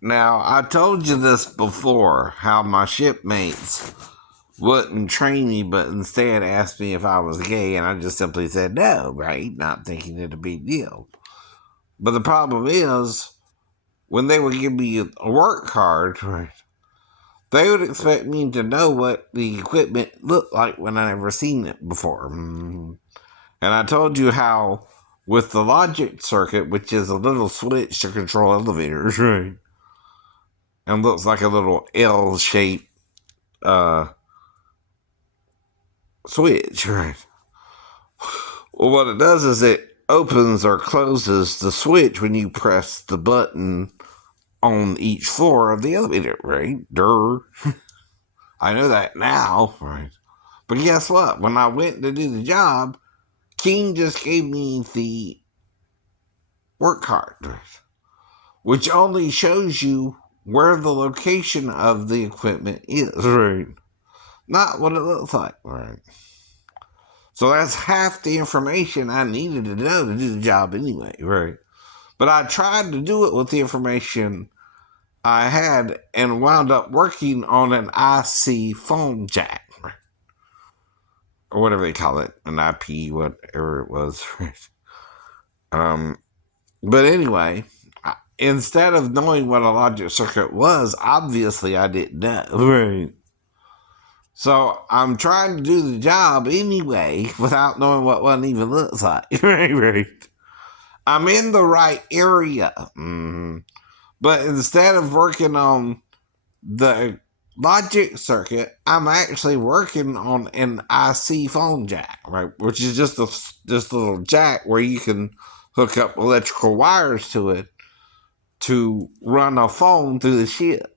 Now, I told you this before, how my shipmates wouldn't train me, but instead asked me if I was gay, and I just simply said no, right? Not thinking it a big deal. But the problem is, when they would give me a work card, right, they would expect me to know what the equipment looked like when I never seen it before. And I told you how, with the logic circuit, which is a little switch to control elevators, right, and looks like a little L-shaped uh, switch, right? Well, what it does is it opens or closes the switch when you press the button on each floor of the elevator, right? Durr. I know that now, right? But guess what? When I went to do the job, King just gave me the work card, right, which only shows you where the location of the equipment is, right? Not what it looks like, right? So that's half the information I needed to know to do the job anyway, right? But I tried to do it with the information I had and wound up working on an IC phone jack, right? Or whatever they call it, an IP, whatever it was, right? But anyway, instead of knowing what a logic circuit was, obviously I didn't know, right? So I'm trying to do the job anyway without knowing what one even looks like. Right. I'm in the right area. But instead of working on the logic circuit, I'm actually working on an IC phone jack, right? Which is just a little jack where you can hook up electrical wires to it to run a phone through the ship.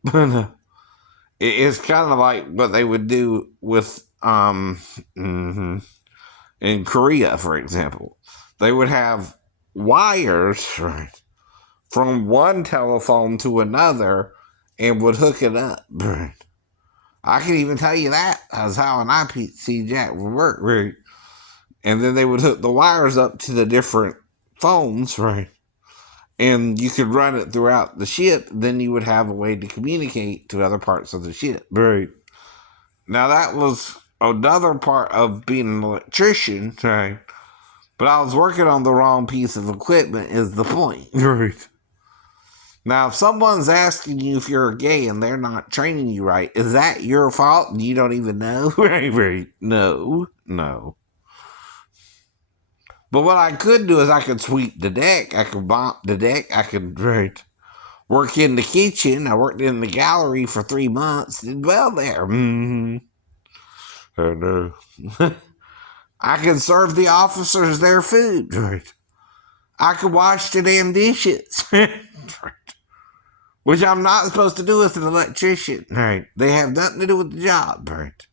It's kind of like what they would do with in Korea, for example. They would have wires, right, from one telephone to another and would hook it up, right. I can even tell you that as how an IPC jack would work, right. And then they would hook the wires up to the different phones, right, and you could run it throughout the ship. Then you would have a way to communicate to other parts of the ship, right. Now that was another part of being an electrician, right, but I was working on the wrong piece of equipment is the point, right. Now, if someone's asking you if you're gay and they're not training you right, is that your fault and you don't even know? Right. No. But what I could do is I could sweep the deck, I could mop the deck, I could, right, work in the kitchen. I worked in the gallery for 3 months, did well there. I know. I could serve the officers their food, right. I could wash the damn dishes, right. Which I'm not supposed to do as an electrician, right? They have nothing to do with the job, right?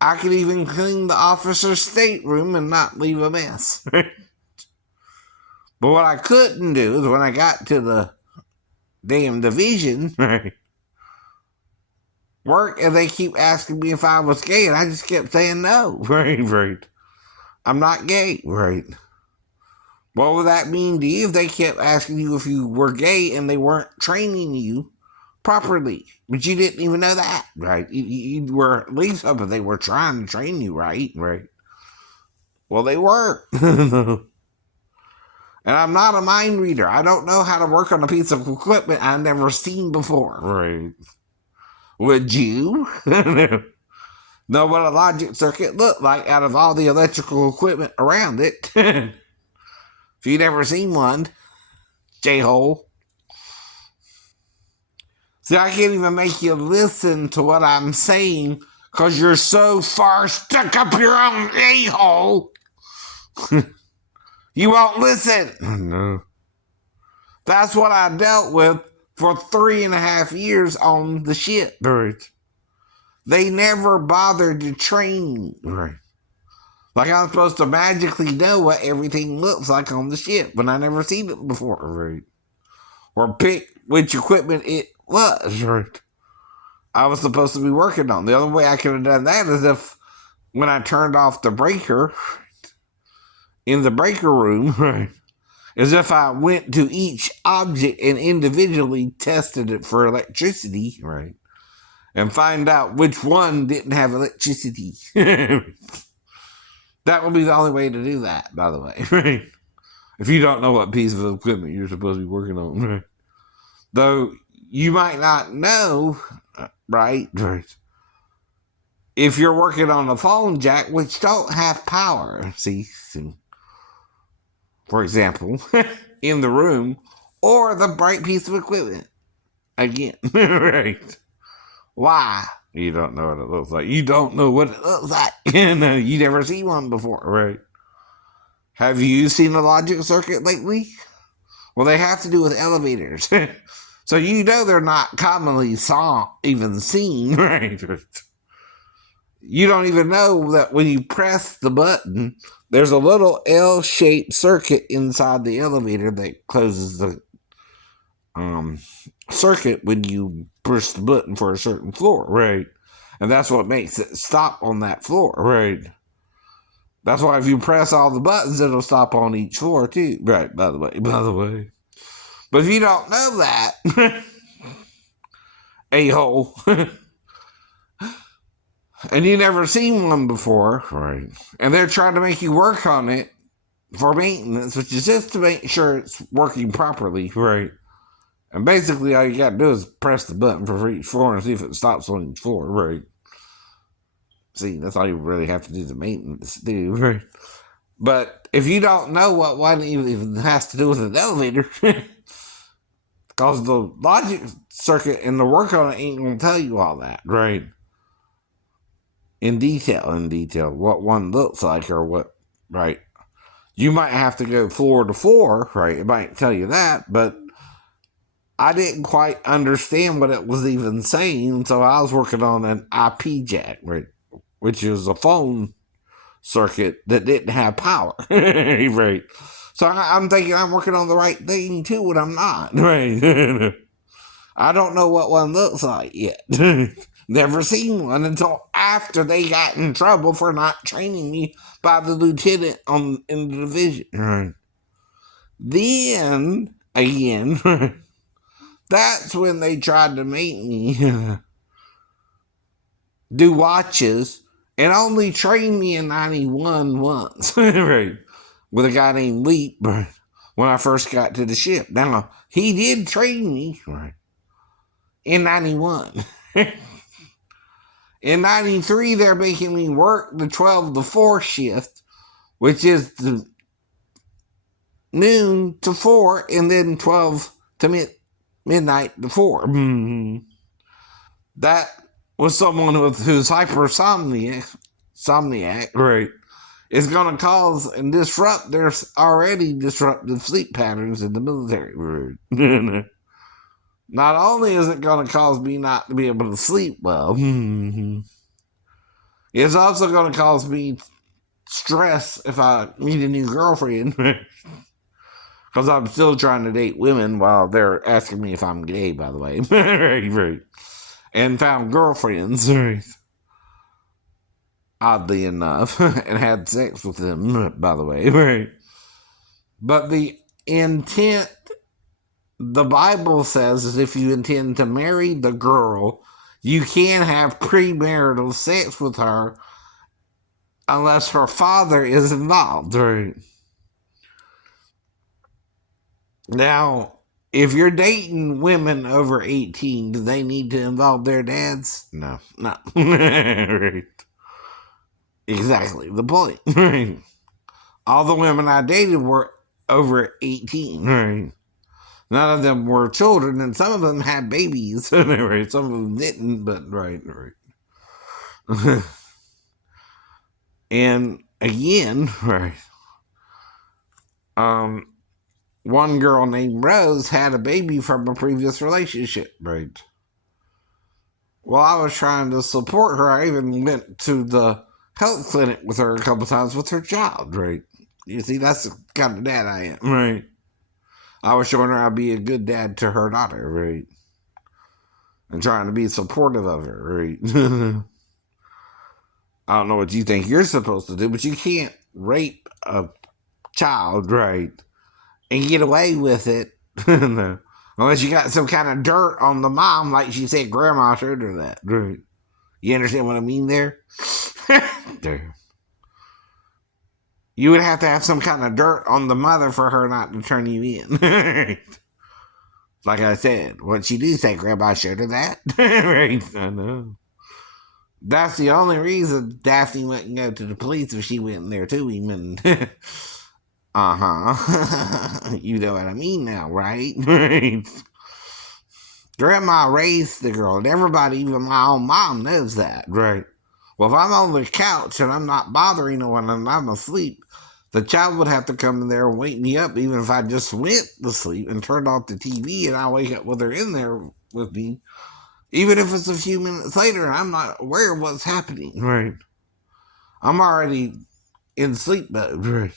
I could even clean the officer's stateroom and not leave a mess, right? But what I couldn't do is when I got to the damn division, right, work, and they keep asking me if I was gay, and I just kept saying no, right. I'm not gay, right? What would that mean to you if they kept asking you if you were gay and they weren't training you properly? But you didn't even know that, right? You were, at least hoping they were trying to train you, right? Well, they weren't. And I'm not a mind reader. I don't know how to work on a piece of equipment I've never seen before, right? Would you know what a logic circuit looked like out of all the electrical equipment around it? If you've never seen one, J-hole. See, I can't even make you listen to what I'm saying because you're so far stuck up your own a-hole. You won't listen. No. That's what I dealt with for 3.5 years on the ship. Right. They never bothered to train me. Right. Like I'm supposed to magically know what everything looks like on the ship when I never seen it before, right? Or pick which equipment it was, right? I was supposed to be working on. The only way I could have done that is if when I turned off the breaker in the breaker room, right, as if I went to each object and individually tested it for electricity, right? And find out which one didn't have electricity. That would be the only way to do that, by the way, right? If you don't know what piece of equipment you're supposed to be working on, right? Though you might not know, right? If you're working on a phone jack, which don't have power, see, for example, in the room, or the bright piece of equipment. Again, right? Why? You don't know what it looks like. You don't know what it looks like. You never seen one before, right? Have you seen a logic circuit lately? Well, they have to do with elevators. So you know they're not commonly even seen, right? You don't even know that when you press the button, there's a little L-shaped circuit inside the elevator that closes the circuit when you push the button for a certain floor, right? And that's what makes it stop on that floor, right? That's why if you press all the buttons, it'll stop on each floor too, right? By the way. But if you don't know that, a-hole, and you never seen one before, right? And they're trying to make you work on it for maintenance, which is just to make sure it's working properly, right? And basically, all you got to do is press the button for each floor and see if it stops on each floor, right? See, that's all you really have to do to maintenance, right? But if you don't know what one even has to do with an elevator, because the logic circuit and the work on it ain't going to tell you all that, right? In detail, what one looks like or what, right? You might have to go floor to floor, right? It might tell you that, but I didn't quite understand what it was even saying, so I was working on an IP jack, right? Which is a phone circuit that didn't have power, right? So I'm thinking I'm working on the right thing too, and I'm not, right? I don't know what one looks like yet. Never seen one until after they got in trouble for not training me by the lieutenant in the division. Right. Then, again, that's when they tried to make me do watches and only train me in 91 once, right? With a guy named Leap, right? When I first got to the ship. Now, he did train me, right? In 91. In 93, they're making me work the 12 to 4 shift, which is the noon to 4, and then 12 to midnight to 4. That was someone who's hypersomniac, right, is going to cause and disrupt their already disruptive sleep patterns in the military. Not only is it going to cause me not to be able to sleep well, it's also going to cause me stress if I meet a new girlfriend. Because I'm still trying to date women while they're asking me if I'm gay, by the way. Right. And found girlfriends, right, oddly enough, and had sex with them, by the way. Right. But the intent, the Bible says, is if you intend to marry the girl, you can't have premarital sex with her unless her father is involved, right? Now, if you're dating women over 18, do they need to involve their dads? No. Right. Exactly the point. Right. All the women I dated were over 18. Right. None of them were children, and some of them had babies. Right. Some of them didn't, but right. And again, right. One girl named Rose had a baby from a previous relationship, right? Well, I was trying to support her. I even went to the health clinic with her a couple times with her child, right? You see, that's the kind of dad I am, right? I was showing her I'd be a good dad to her daughter, right? And trying to be supportive of her, right? I don't know what you think you're supposed to do, but you can't rape a child, right? and get away with it. No. Unless you got some kind of dirt on the mom, like she said grandma showed her that. Right. You understand what I mean there? There. You would have to have some kind of dirt on the mother for her not to turn you in. Like I said, what she do say, grandma showed her that. Right. I know. That's the only reason Daphne wouldn't go to the police if she went in there to him and uh-huh. You know what I mean now, right? Right. Grandma raised the girl, and everybody, even my own mom, knows that, right? Well, if I'm on the couch and I'm not bothering no one and I'm asleep, the child would have to come in there and wake me up, even if I just went to sleep and turned off the TV and I wake up with her in there with me, even if it's a few minutes later and I'm not aware of what's happening, right? I'm already in sleep mode, right?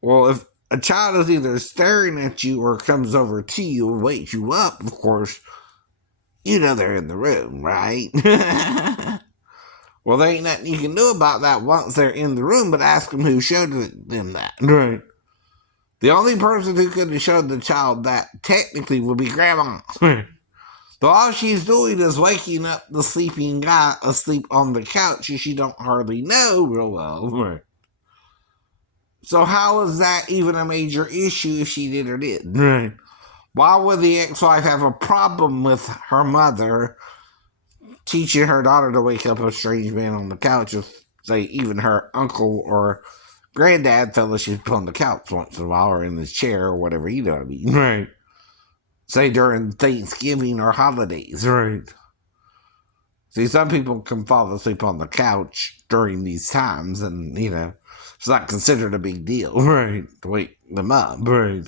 Well, if a child is either staring at you or comes over to you and wakes you up, of course, you know they're in the room, right? Well, there ain't nothing you can do about that once they're in the room, but ask them who showed them that. Right. The only person who could have showed the child that technically would be grandma. So all she's doing is waking up the sleeping guy asleep on the couch and she don't hardly know real well. Right. So how is that even a major issue if she did or didn't? Right. Why would the ex-wife have a problem with her mother teaching her daughter to wake up a strange man on the couch if, say, even her uncle or granddad felt like she'd put on the couch once in a while or in his chair or whatever, you know what I mean? Right. Say during Thanksgiving or holidays. Right. See, some people can fall asleep on the couch during these times and, you know, it's not considered a big deal. Right. To wake them up. Right.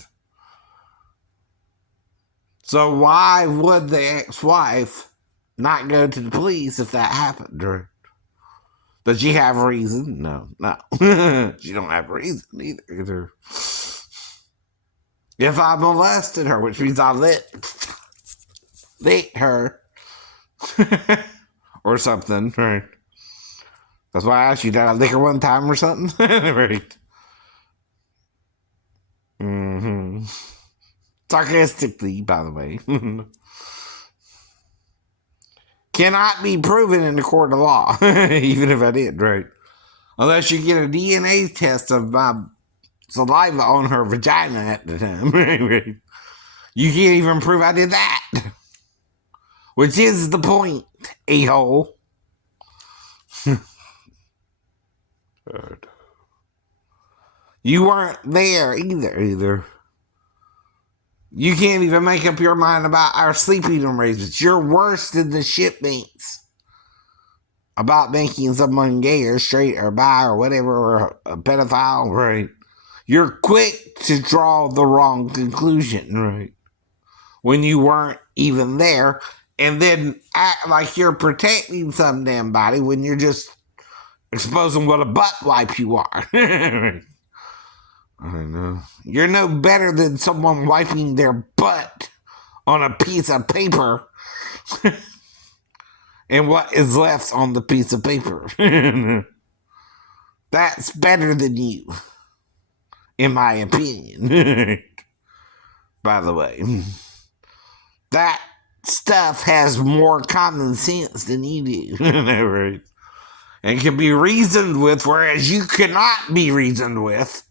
So why would the ex-wife not go to the police if that happened? Or does she have a reason? No. She don't have a reason either. If I molested her, which means I licked her or something, right? That's why I asked you, did I lick her one time or something? Right. Mm-hmm. Sarcastically, by the way. Cannot be proven in the court of law, even if I did, right? Unless you get a DNA test of my saliva on her vagina at the time. Right? You can't even prove I did that. Which is the point, a-hole. You weren't there either. You can't even make up your mind about our sleeping arrangements. You're worse than the shipmates about making someone gay or straight or bi or whatever or a pedophile, right? You're quick to draw the wrong conclusion, right? When you weren't even there, and then act like you're protecting some damn body when you're just exposing what a butt wipe you are. I don't know. You're no better than someone wiping their butt on a piece of paper and what is left on the piece of paper. That's better than you, in my opinion. By the way, that stuff has more common sense than you do. Right? And can be reasoned with, whereas you cannot be reasoned with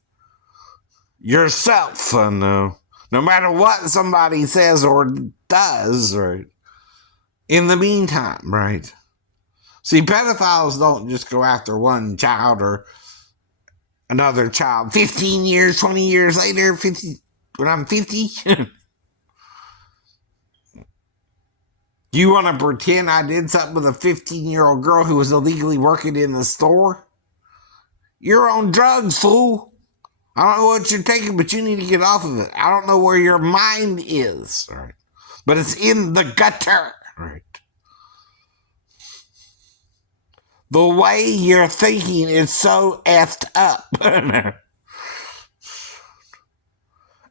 yourself. No matter what somebody says or does, right? In the meantime, right? See, pedophiles don't just go after one child or another child 15 years, 20 years later, 50, when I'm 50. You want to pretend I did something with a 15-year-old girl who was illegally working in the store? You're on drugs, fool. I don't know what you're taking, but you need to get off of it. I don't know where your mind is, right? But it's in the gutter, right? The way you're thinking is so effed up.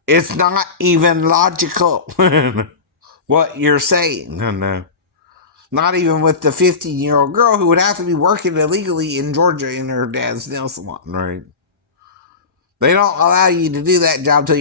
It's not even logical what you're saying. No. Not even with the 15-year-old girl who would have to be working illegally in Georgia in her dad's nail salon, right? They don't allow you to do that job till